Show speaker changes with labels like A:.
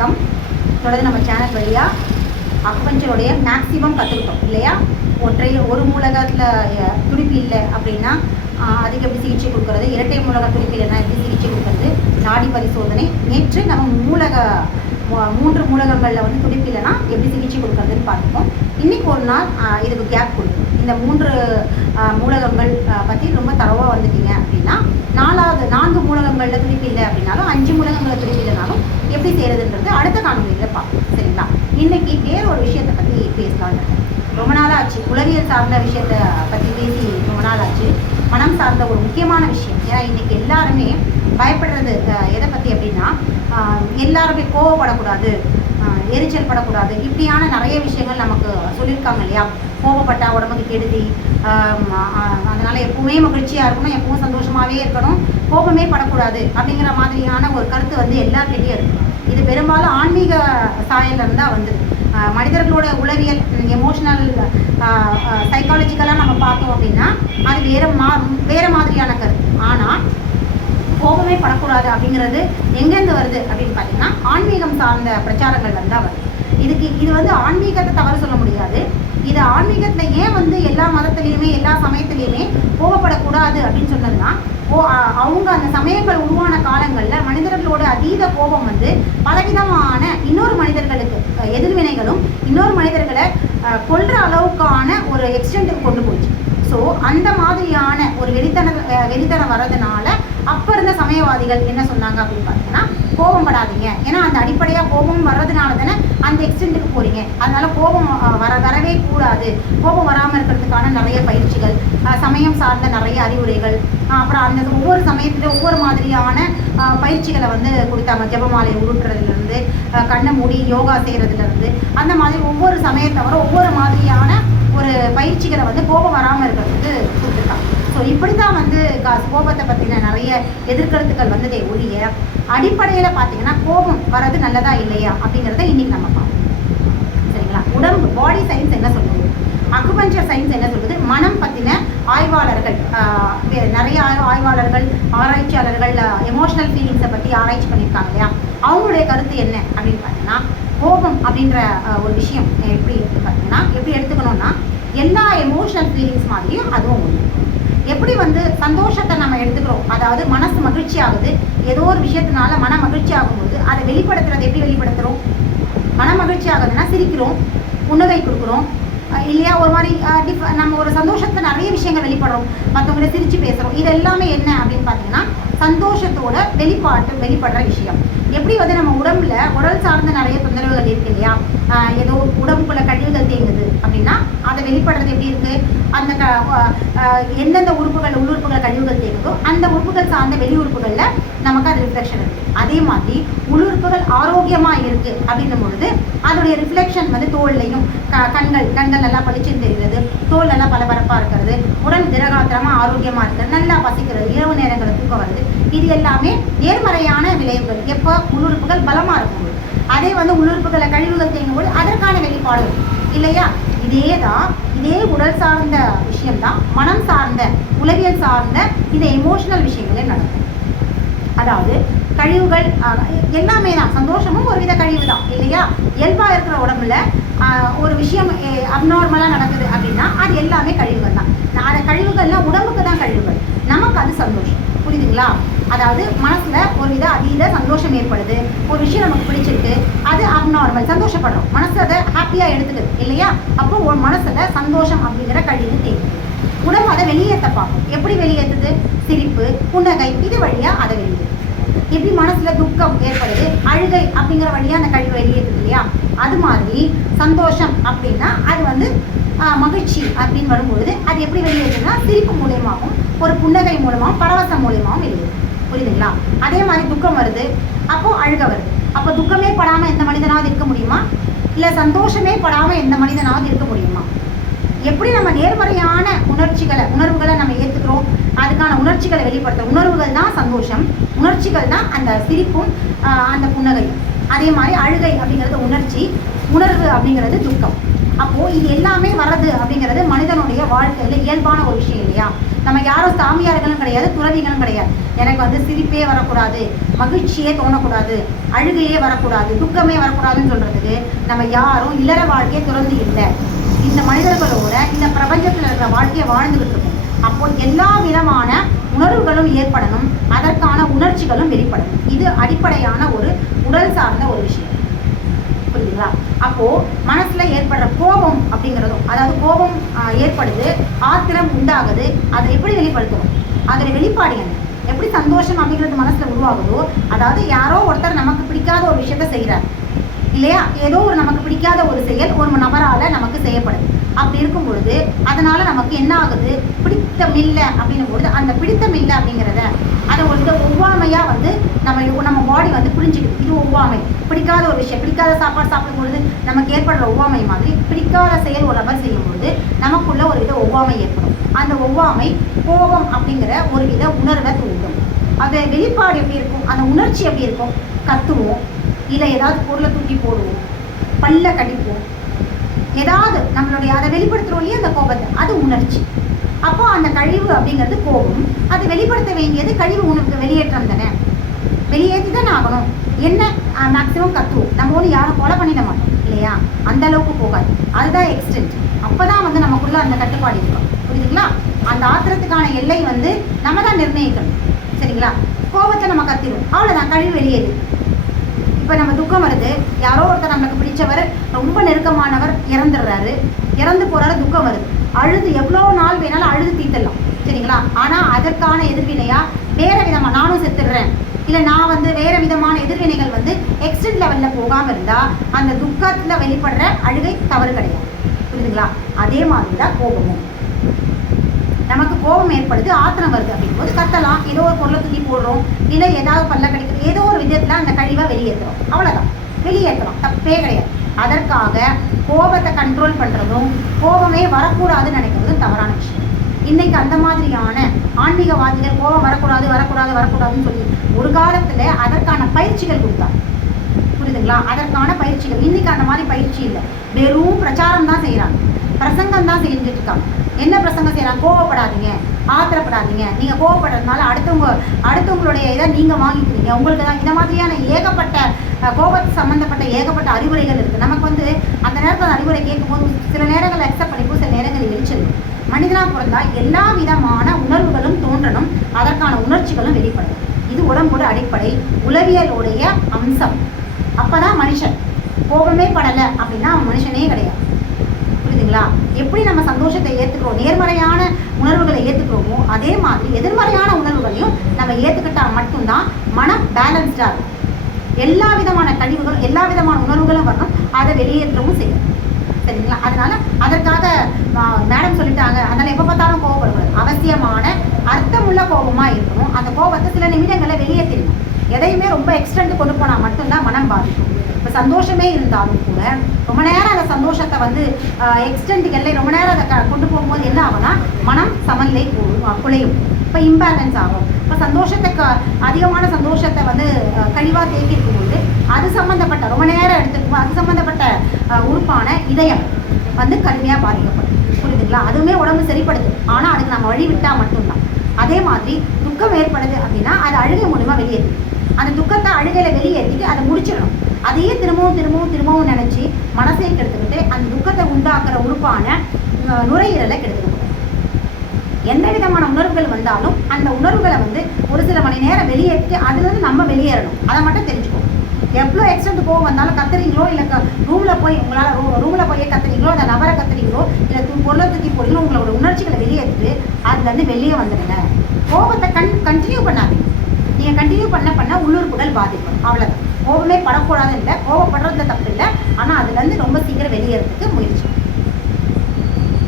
A: வணக்கம். தொடர்ந்து நம்ம சேனல் வழியாக அக்குபஞ்சருடைய மேக்ஸிமம் கற்றுக்கிட்டோம் இல்லையா? ஒற்றை ஒரு மூலகத்தில் துடிப்பு இல்லை அப்படின்னா அதுக்கு எப்படி சிகிச்சை கொடுக்கறது இரட்டை மூலக துடிப்பு இல்லைன்னா எப்படி சிகிச்சை கொடுக்கறது நாடி பரிசோதனை. நேற்று நம்ம மூலக மூன்று மூலகங்களில் வந்து துடிப்பு இல்லைன்னா எப்படி சிகிச்சை கொடுக்கறதுன்னு பார்த்துப்போம். இன்னைக்கு ஒரு நாள் இதுக்கு கேப் கொடுக்கும். இந்த மூன்று மூலகங்கள் பற்றி ரொம்ப தரவாக வந்துட்டீங்க அப்படின்னா நாலாவது நான்கு மூலகங்களில் துடிப்பு இல்லை அப்படின்னாலும் அஞ்சு மூலகங்களில் துடிப்பு இல்லைனாலும் எப்படி செய்யறதுன்றது அடுத்த காணொலியில் பார்ப்போம். சரிங்களா? இன்னைக்கு வேறு ஒரு விஷயத்தை பற்றி பேசலாம்னு ரொம்ப நாள் ஆச்சு உளவியல் சார்ந்த விஷயத்தை பற்றி பேசி ரொம்ப நாள் ஆச்சு மனம் சார்ந்த ஒரு முக்கியமான விஷயம். ஏன்னா இன்றைக்கி எல்லாருமே பயப்படுறது எதை பற்றி அப்படின்னா எல்லாருமே கோவப்படக்கூடாது எரிச்சல் படக்கூடாது. இப்படியான நிறைய விஷயங்கள் நமக்கு சொல்லியிருக்காங்க இல்லையா? கோபப்பட்டா உடம்புக்கு கெடுதி. அதனால் எப்பவுமே மகிழ்ச்சியாக இருக்கணும் எப்பவும் சந்தோஷமாகவே இருக்கணும். கோபமே படக்கூடாது அப்படிங்கிற மாதிரியான ஒரு கருத்து வந்து எல்லார்கிட்டயும் இருக்கும் இது பெரும்பாலும் ஆன்மீக சாயல்ல வந்து மனிதர்களோட உளவியல் எமோஷனல் சைக்காலஜிக்கலாக நம்ம பார்த்தோம் அப்படின்னா அது வேற மா வேறு மாதிரியான கருத்து. ஆனால் கோபமே படக்கூடாது அப்படிங்கிறது எங்கேருந்து வருது அப்படின்னு பார்த்தீங்கன்னா ஆன்மீகம் சார்ந்த பிரச்சாரங்கள்ல வந்தால் வருது. இதுக்கு இது வந்து ஆன்மீகத்தை தவறு சொல்ல முடியாது. இது ஆன்மீகத்தில் ஏன் வந்து எல்லா மதத்துலேயுமே எல்லா சமயத்துலேயுமே கோபப்படக்கூடாது அப்படின்னு சொன்னதுன்னா ஓ அவங்க அந்த சமயங்கள் உருவான காலங்களில் மனிதர்களோட அதீத கோபம் வந்து பலவிதமான இன்னொரு மனிதர்களுக்கு எதிர்வினைகளும் இன்னொரு மனிதர்களை கொள்ற அளவுக்கான ஒரு எக்ஸ்டென்ட்டுக்கு கொண்டு போச்சு. ஸோ அந்த மாதிரியான ஒரு வெறித்தன வெறித்தனம் வர்றதுனால அப்போ இருந்த சமயவாதிகள் என்ன சொன்னாங்க அப்படின்னு பார்த்தீங்கன்னா கோபம் படாதீங்க ஏன்னா அந்த அடிப்படையாக கோபம் வர்றதுனால தானே அந்த எக்ஸ்டெண்ட்டுக்கு போகிறீங்க அதனால கோபம் வர வரவே கூடாது. கோபம் வராமல் இருக்கிறதுக்கான நிறைய பயிற்சிகள் சமயம் சார்ந்த நிறைய அறிவுரைகள் அப்புறம் அந்த ஒவ்வொரு சமயத்தில் ஒவ்வொரு மாதிரியான பயிற்சிகளை வந்து கொடுத்தாங்க. ஜெபமாலை உருட்டுறதுலேருந்து கண்ணை மூடி யோகா செய்கிறதுலேருந்து அந்த மாதிரி ஒவ்வொரு சமயத்தவரை ஒவ்வொரு மாதிரியான ஒரு பயிற்சிகளை வந்து கோபம் வராமல் இருக்கிறதுக்கு கொடுத்துருக்காங்க. ஸோ இப்படி தான் வந்து கோபத்தை பற்றின நிறைய எதிர்கருத்துக்கள் வந்ததே ஒழிய அடிப்படையில் பார்த்தீங்கன்னா கோபம் வர்றது நல்லதா இல்லையா அப்படிங்கிறத இன்னைக்கு நம்ம பார்ப்போம். சரிங்களா? உடம்பு பாடி சயின்ஸ் என்ன சொல்லுது? அக்குபஞ்சர் சயின்ஸ் என்ன சொல்லுது? மனம் பற்றின ஆய்வாளர்கள் நிறைய ஆய்வாளர்கள் ஆராய்ச்சியாளர்கள் எமோஷனல் ஃபீலிங்ஸை பற்றி ஆராய்ச்சி பண்ணியிருக்காங்க இல்லையா? அவங்களுடைய கருத்து என்ன அப்படின்னு பார்த்தீங்கன்னா கோபம் அப்படின்ற ஒரு விஷயம் எப்படி இருக்கு பார்த்தீங்கன்னா எப்படி எடுத்துக்கணும்னா எல்லா எமோஷனல் ஃபீலிங்ஸ் மாதிரியும் அதுவும் ஒன்று எப்படி வந்து சந்தோஷத்தை நம்ம எடுத்துக்கிறோம்? அதாவது மனசு மகிழ்ச்சி ஆகுது. ஏதோ ஒரு விஷயத்தினால மன மகிழ்ச்சி ஆகும்போது அதை வெளிப்படுத்துறது எப்படி வெளிப்படுத்துகிறோம் மன மகிழ்ச்சி ஆகுதுன்னா சிரிக்கிறோம் புன்னகை கொடுக்குறோம். இல்லையா ஒரு மாதிரி அஹ், நம்ம ஒரு சந்தோஷத்தை நிறைய விஷயங்கள் வெளிப்படுறோம். மற்றவங்கள சிரித்து பேசுகிறோம் இது எல்லாமே என்ன அப்படின்னு பார்த்தீங்கன்னா சந்தோஷத்தோட வெளிப்பாட்டு வெளிப்படுற விஷயம். எப்படி வந்து நம்ம உடம்புல உடல் சார்ந்த நிறைய தொந்தரவுகள் இருக்கு இல்லையா? ஏதோ உடம்புக்குள்ள கழிவுகள் தேங்குது அப்படின்னா அதை வெளிப்படுறது எப்படி இருக்கு? அந்த க எந்தெந்த உறுப்புகள் உள்ளுறுப்புகள் கழிவுகள் தேங்குதோ அந்த உறுப்புகள் சார்ந்த வெளி உறுப்புகளில் நமக்கு அது ரிஃப்ளெக்ஷன் இருக்கு. அதே மாதிரி உள்ளுறுப்புகள் ஆரோக்கியமா இருக்கு அப்படின்னும் பொழுது அதோடைய ரிஃப்ளெக்ஷன் வந்து தோல்லையும் க கண்கள் கண்கள் நல்லா பளிச்சுன்னு தெரிகிறது தோல் நல்லா பளபளப்பா இருக்கிறது உடல் திரகாத்திரமா ஆரோக்கியமா இருக்கிறது நல்லா பசிக்கிறது இரவு நேரங்களுக்கு தூக்கம் வருது இது எல்லாமே நேர்மறையான விளைவுகள். எப்போ? உள்ளுறுப்புகள் பலமா இருக்கும். அதே வந்து உள்ளுறுப்புகளை கழிவுகள் தேங்கும்போது அதற்கான வெளிப்பாடு இல்லையா? இதே தான் இதே உடல் சார்ந்த விஷயம்தான் மனம் சார்ந்த உளவியல் சார்ந்த இந்த எமோஷனல் விஷயங்களே நடக்கும். அதாவது கழிவுகள் எல்லாமே தான். சந்தோஷமும் ஒரு வித கழிவு தான். இல்லையா? இயல்பாக இருக்கிற உடம்புல ஒரு விஷயம் அப்நார்மலாக நடக்குது அப்படின்னா அது எல்லாமே கழிவுகள் தான். அந்த கழிவுகள்லாம் உடம்புக்கு தான் கழிவுகள். நமக்கு அது சந்தோஷம். புரியுதுங்களா? அதாவது மனசில் ஒரு வித அதீத சந்தோஷம் ஏற்படுது. ஒரு விஷயம் நமக்கு பிடிச்சிருக்கு அது அப்நார்மல் சந்தோஷப்படுறோம் மனசு அதை ஹாப்பியாக எடுத்துக்குது இல்லையா? அப்போ ஒரு மனசில் சந்தோஷம் அப்படிங்கிற கழிவு தேவை. உடம்பு அதை வெளியேற்ற பார்க்கும் எப்படி வெளியேற்றுது சிரிப்பு புன்னகை இது வழியாக அதை வெளியேற்றுது எப்படி மனசில் துக்கம் ஏற்படுது? அழுகை அப்படிங்கிற வழியாக அந்த கழிவு வெளியேற்றுது இல்லையா? அது மாதிரி சந்தோஷம் அப்படின்னா அது வந்து மகிழ்ச்சி அப்படின்னு வரும்பொழுது அது எப்படி வெளியேற்றுதுன்னா சிரிப்பு மூலியமாகவும் ஒரு புன்னகை மூலமாகவும் பரவசம் மூலியமாகவும் இருக்குது புரியுதுங்களா? அதே மாதிரி துக்கம் வருது. அப்போ அழுக வருது. அப்போ துக்கமே படாமல் எந்த மனிதனாவது இருக்க முடியுமா? இல்லை சந்தோஷமே படாமல் எந்த மனிதனாவது இருக்க முடியுமா? எப்படி நம்ம நேர்மறையான உணர்ச்சிகளை உணர்வுகளை நம்ம ஏற்றுக்கிறோம் அதுக்கான உணர்ச்சிகளை வெளிப்படுத்த உணர்வுகள் தான் சந்தோஷம். உணர்ச்சிகள் தான் அந்த சிரிப்பும் அந்த புன்னகையும். அதே மாதிரி அழுகை அப்படிங்கிறது உணர்ச்சி உணர்வு அப்படிங்கிறது துக்கம். அப்போது இது எல்லாமே வர்றது அப்படிங்கிறது மனிதனுடைய வாழ்க்கையில் இயல்பான ஒரு விஷயம் இல்லையா? நம்ம யாரும் சாமியார்களும் கிடையாது துறவிகளும் கிடையாது. எனக்கு வந்து சிரிப்பே வரக்கூடாது மகிழ்ச்சியே தோணக்கூடாது அழுகையே வரக்கூடாது துக்கமே வரக்கூடாதுன்னு சொல்கிறதுக்கு நம்ம யாரும் இல்லற வாழ்க்கையை துறந்து இல்லை. இந்த மனிதர்களோட இந்த பிரபஞ்சத்தில் இருக்கிற வாழ்க்கையை வாழ்ந்துகிட்டு இருக்கோம். அப்போ எல்லா விதமான உணர்வுகளும் ஏற்படணும் அதற்கான உணர்ச்சிகளும் வெளிப்படணும். இது அடிப்படையான ஒரு உடல் சார்ந்த ஒரு விஷயம். புரியுதுங்களா? அப்போ மனசுல ஏற்படுற கோபம் அப்படிங்கிறதும் அதாவது கோபம் ஏற்படுது ஆத்திரம் உண்டாகுது அதை எப்படி வெளிப்படுத்தணும் அதில் வெளிப்பாடு என்ன? எப்படி சந்தோஷம் அப்படிங்கிறது மனசுல உருவாகுதோ அதாவது யாரோ ஒருத்தர் நமக்கு பிடிக்காத ஒரு விஷயத்த செய்கிறார் இல்லையா? ஏதோ ஒரு நமக்கு பிடிக்காத ஒரு செயல் ஒரு நபரால் நமக்கு செய்யப்படுது. அப்படி இருக்கும் பொழுது அதனால நமக்கு என்ன ஆகுது? பிடித்தமில்லை அப்படின்னும் பொழுது அந்த பிடித்தமில்லை அப்படிங்கிறத அதை வந்து ஒவ்வாமையாக வந்து நம்ம நம்ம பாடி வந்து புரிஞ்சுக்குது. இது ஒவ்வாமை. பிடிக்காத ஒரு விஷயம் பிடிக்காத சாப்பாடு சாப்பிடும் பொழுது நமக்கு ஏற்படுற ஒவ்வாமை மாதிரி பிடிக்காத செயல் ஒரு நபர் செய்யும் பொழுது நமக்குள்ள ஒரு வித ஒவ்வாமை ஏற்படும். அந்த ஒவ்வாமை கோபம் அப்படிங்கிற ஒரு வித உணர்வை தூண்டும். அந்த வெளிப்பாடு எப்படி இருக்கும்? அந்த உணர்ச்சி எப்படி இருக்கும்? கத்துவோம். இல்லை ஏதாவது பொருளை தூக்கி போடுவோம். பல்ல கடிப்போம். ஏதாவது நம்மளுடைய அதை வெளிப்படுத்துகிறோம் இல்லையா அந்த கோபத்தை? அது உணர்ச்சி. அப்போ அந்த கழிவு அப்படிங்கிறது கோபம். அது வெளிப்படுத்த வேண்டியது கழிவு உணர்வு வெளியேற்றம் தானே? வெளியேற்றி தான் ஆகணும். என்ன மேக்ஸிமம் கத்துவோம் நம்ம ஒன்று யாரும் கொலை பண்ணிட மாட்டோம் இல்லையா? அந்த அளவுக்கு போகாது. அதுதான் எக்ஸ்டென்ட் அப்போ தான் வந்து நமக்குள்ள அந்த கட்டுப்பாடு இருக்கும். புரியுதுங்களா அந்த ஆத்திரத்துக்கான எல்லை வந்து நம்ம தான் நிர்ணயிக்கணும். சரிங்களா? கோபத்தை நம்ம கத்திடுவோம் அவ்வளோதான் கழிவு வெளியேறு. இப்போ நம்ம துக்கம் வருது. யாரோ ஒருத்தர் நம்மளுக்கு பிடிச்சவர் ரொம்ப நெருக்கமானவர் இறந்துடுறாரு. இறந்து போகிறாரு துக்கம் வருது. அழுது எவ்வளோ நாள் வேணாலும் அழுது தீர்த்தலாம் சரிங்களா? ஆனால் அதற்கான எதிர்வினையாக வேறு விதமாக நானும் செத்துடுறேன். இல்லை நான் வந்து வேறு விதமான எதிர்வினைகள் வந்து எக்ஸ்டென்ட் லெவலில் போகாமல் இருந்தால் அந்த துக்கத்தில் வெளிப்படுற அழுகை தவறு கிடையாது. புரியுதுங்களா? அதே மாதிரி தான் கோபமும். நமக்கு கோபம் ஏற்படுது ஆத்திரம் வருது அப்படிங்கும்போது கத்தலாம் ஏதோ ஒரு பொருளை தூக்கி போடுறோம் இல்லை ஏதாவது பல்ல கிடைக்கிறது ஏதோ ஒரு விதத்தில் அந்த கழிவை வெளியேற்றுறோம் அவ்வளோதான் வெளியேற்றலாம் தப்பே கிடையாது. அதற்காக கோபத்தை கண்ட்ரோல் பண்ணுறதும் கோபமே வரக்கூடாதுன்னு நினைக்கிறதும் தவறான விஷயம். இன்னைக்கு அந்த மாதிரியான ஆன்மீகவாதிகள் கோபம் வரக்கூடாது வரக்கூடாது வரக்கூடாதுன்னு சொல்லி ஒரு காலத்தில் அதற்கான பயிற்சிகள் கொடுத்தாங்க. புரியுதுங்களா? அதற்கான பயிற்சிகள். இன்னைக்கு அந்த மாதிரி பயிற்சி இல்லை. வெறும் பிரச்சாரம் தான் செய்கிறாங்க பிரசங்கம் தான் செஞ்சுட்டு இருக்காங்க என்ன பிரசங்கம் செய்கிறாங்க கோவப்படாதீங்க. ஆத்திரப்படாதீங்க. நீங்கள் கோவப்படுறதுனால அடுத்தவங்க அடுத்தவங்களுடைய இதை நீங்கள் வாங்கிக்கிறீங்க. உங்களுக்கு தான் இந்த மாதிரியான ஏகப்பட்ட கோபத்து சம்மந்தப்பட்ட ஏகப்பட்ட அறிவுரைகள் இருக்குது நமக்கு வந்து அந்த நேரத்தில் அந்த அறிவுரை கேட்கும்போது சில நேரங்கள் அக்செப்ட் பண்ணிப்போம் சில நேரங்கள் எரிச்சல் மனிதனாக பிறந்தால் எல்லா விதமான உணர்வுகளும் தோன்றணும். அதற்கான உணர்ச்சிகளும் வெளிப்படும் இது உடம்போட அடிப்படை. உளவியலுடைய அம்சம். அப்பதான் மனுஷன். கோபமே படலை அப்படின்னா அவன் மனுஷனே கிடையாது. புரியுதுங்களா? எப்படி நம்ம சந்தோஷத்தை ஏற்றுக்கிறோம் நேர்மறையான உணர்வுகளை ஏற்றுக்கிறோமோ அதே மாதிரி எதிர்மறையான உணர்வுகளையும் நம்ம ஏற்றுக்கிட்டால் மட்டும்தான் மனம் பேலன்ஸ்டாக இருக்கும். எல்லா விதமான கழிவுகளும் எல்லா விதமான உணர்வுகளும் வரணும். அதை வெளியேற்றவும் செய்யும் சரிங்களா? அதனால அதற்காக மேடம் சொல்லிட்டாங்க. அதனால எப்போ பார்த்தாலும் கோவப்படக்கூடாது அவசியமான அர்த்தமுள்ள கோபமா இருக்கணும். அந்த கோபத்தை சில நிமிடங்களை வெளியே எதையுமே ரொம்ப எக்ஸ்டெண்ட் கொண்டு போனால் மட்டும்தான் மனம் பாதிக்கும். இப்போ சந்தோஷமே இருந்தாலும் கூட ரொம்ப நேரம் அந்த சந்தோஷத்தை வந்து எக்ஸ்டெண்ட் எல்லை ரொம்ப நேரம் அதை க- கொண்டு போகும்போது என்ன ஆகும்னா மனம் சமநிலை கூடும், குலையும் இப்போ இம்பேலன்ஸ் ஆகும். இப்போ சந்தோஷத்தை க அதிகமான சந்தோஷத்தை வந்து கழிவாக தேக்கி இருக்கும்போது அது சம்மந்தப்பட்ட ரொம்ப நேரம் எடுத்துக்கும் அது சம்மந்தப்பட்ட உறுப்பான இதயம் வந்து கடுமையாக பாதிக்கப்படும். புரியுதுங்களா? அதுவுமே உடம்பு சரிப்படுது ஆனால் அதுக்கு நம்ம வழி விட்டால் மட்டும்தான். அதே மாதிரி துக்கம் ஏற்படுது அப்படின்னா அது அழுகை மூலிமா வெளியேறும் அந்த துக்கத்தை அழுகையில் வெளியேற்றிட்டு அதை முடிச்சிடணும். அதையே திரும்பவும் திரும்பவும் திரும்பவும் நினச்சி மனசை கெடுத்துக்கிட்டு அந்த துக்கத்தை உண்டாக்குற உறுப்பான நுரையீரலை கெடுத்துக்கணும். எந்த விதமான உணர்வுகள் வந்தாலும் அந்த உணர்வுகளை வந்து ஒரு சில மணி நேரம் வெளியேற்றி அதுலேருந்து நம்ம வெளியேறணும். அதை மட்டும் தெரிஞ்சுக்கோம் எவ்வளோ எக்ஸ்டென்ட் கோவம் வந்தாலும் கத்துறீங்களோ இல்லை ரூமில் போய் உங்களால் ரூ ரூமில் போய் கத்துறீங்களோ அந்த நபரை கத்துறீங்களோ இல்லை தூ பொருளை தூக்கி போடுங்களோ உங்களோட உணர்ச்சிகளை வெளியேற்றிட்டு அதுலேருந்து வெளியே வந்துடுங்க. கோபத்தை கன் கண்டினியூ பண்ணாதீங்க. நீங்கள் கண்டினியூ பண்ண பண்ண உள்ளூர் குடல் பாதிக்கும் அவ்வளோதான் கோபமே படக்கூடாதுன்னு இல்லை. கோபப்படுறதுல தப்பு இல்லை. ஆனால் அதுலேருந்து ரொம்ப சீக்கிரம் வெளியேறதுக்கு முயற்சி